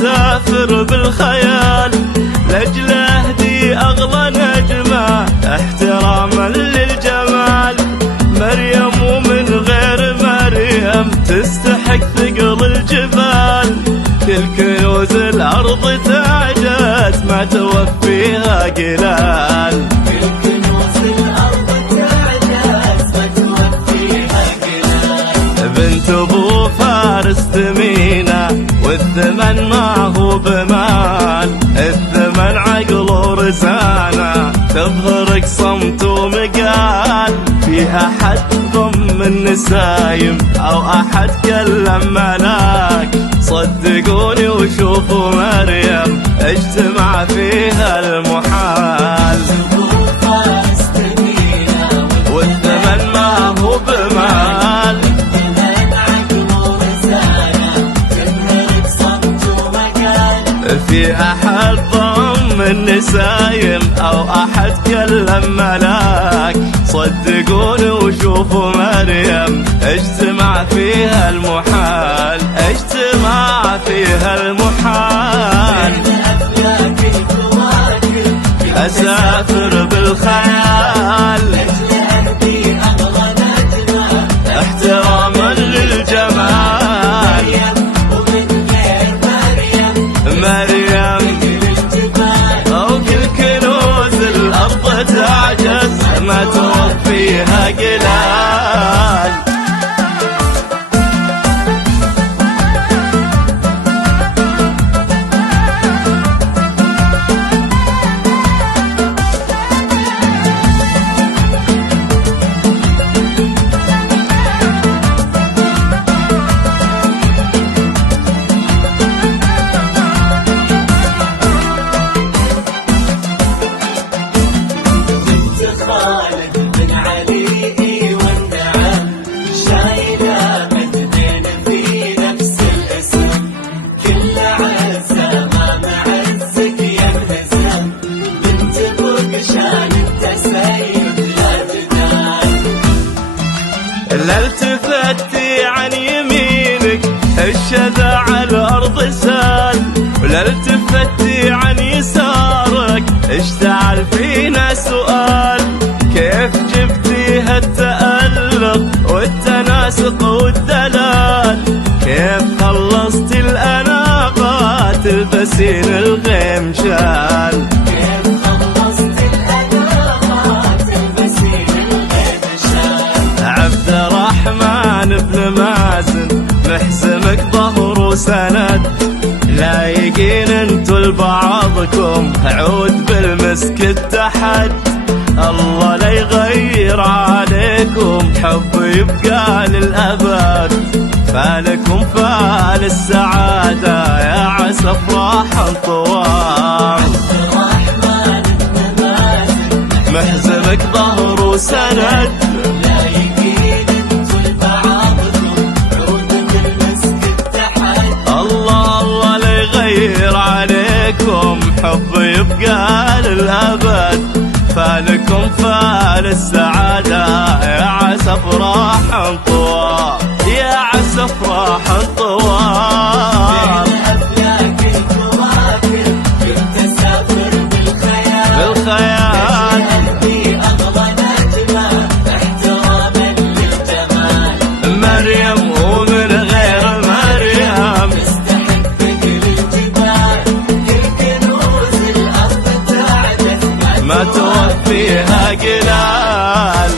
أسافر بالخيال لأجل أهدي أغلى نجمة احتراما للجمال. مريم ومن غير مريم تستحق ثقل الجبال. كل كنوز الأرض تعجز ما توفيها قلال. كل كنوز الأرض تعجز ما توفيها قلال. بنت أبو فارس ثمينة والثمن ما هو بمال. الثمن عقل ورزانة تظهرك صمت ومقال. فيها حد ضم النسايم أو أحد كلم ملاك. صدقوني وشوفوا مريم اجتمع فيها المحال. والثمن ما هو بمال. في أحد ضم النسايم أو أحد كلم ملاك. صدقوني وشوفوا مريم اجتمع فيها المحال. اجتمع فيها المحال. أسافر بالخيال احتراما للجمال. مريم أو كل كنوز الأرض تعجز ما توفيها قلال. من علي والنعم شايلة مجدين في نفس الاسم. كل عزة ما معزك ينهزم. بنت فوق شان التسيب لا جدال. لا التفتي عن يمينك الشذا على الأرض سال. ولا التفتي عن يسارك اشتعل فينا سؤال. كيف جبتيها التألق والتناسق والدلال؟ كيف خلصتي الأناقة تلبسين الغيم شال؟ كيف خلصتي الأناقة تلبسين الغيم شال؟ عبد الرحمن بن مازن محزمك ظهر وسند. لايقين انتو لبعضكم عود بالمسك اتحد. الله لا يغير عليكم حب يبقى للأبد. فالكم فال السعادة يا عسى افراح طوال. محزمك ظهر وسند. لايقين انتو لبعضكم عود بالمسك اتحد. الله لا يغير عليكم حب يبقى للأبد. فالكم فال السعادة يا عسى افراح طوال. يا عسى افراح طوال. بين أفلاك الكواكب كنت أسافر بالخيال. بالخيال أهدي أغلى نجمة احتراما للجمال. مريم ومن غير مريم تستحق ثقل الجبال. كل كنوز الأرض تعجز ما توفيها قلال.